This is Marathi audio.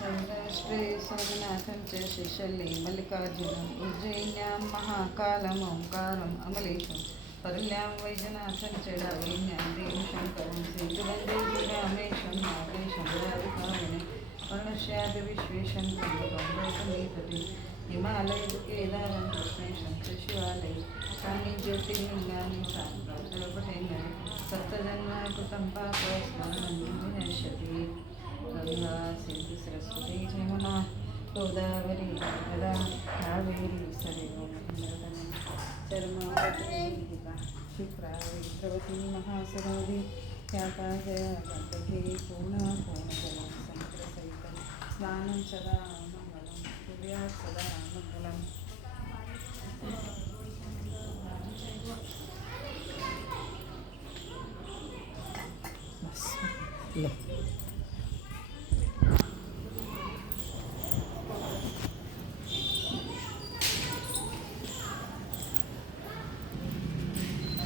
सौराष्ट्रे सोमनाथं च श्रीशैले मल्लिकार्जुनम् उज्जयिन्यां महाकालम् ओङ्कारम् अमलेशं पर्ल्यां वैद्यनाथं च डाविन्यां देवं शङ्करं सिन्धुवन्दे श्रीरामेशं नागेशं राधिकामणे वर्णस्यापि विश्वेशं त्र्यम्बकं गौतमीतटे हिमालयकेदारं कृष्णेशं च शिवालये तानि ज्योतिर्लिङ्गानि साम्राज्यपठेन सप्तजन्मकृतं पापस्मरणं विनश्यति गंगा सिंधु सरस्वती जमुना गोदावरी नर्मदा कावेरी सरयूं चर्मावती क्षिप्रा विद्रवती महासरस्वती ख्याताजया गंगके पूर्णपूर्णजलं संप्रसहितं स्नानं सदा मङ्गलं कुर्यात् सदा मङ्गलम् बस लो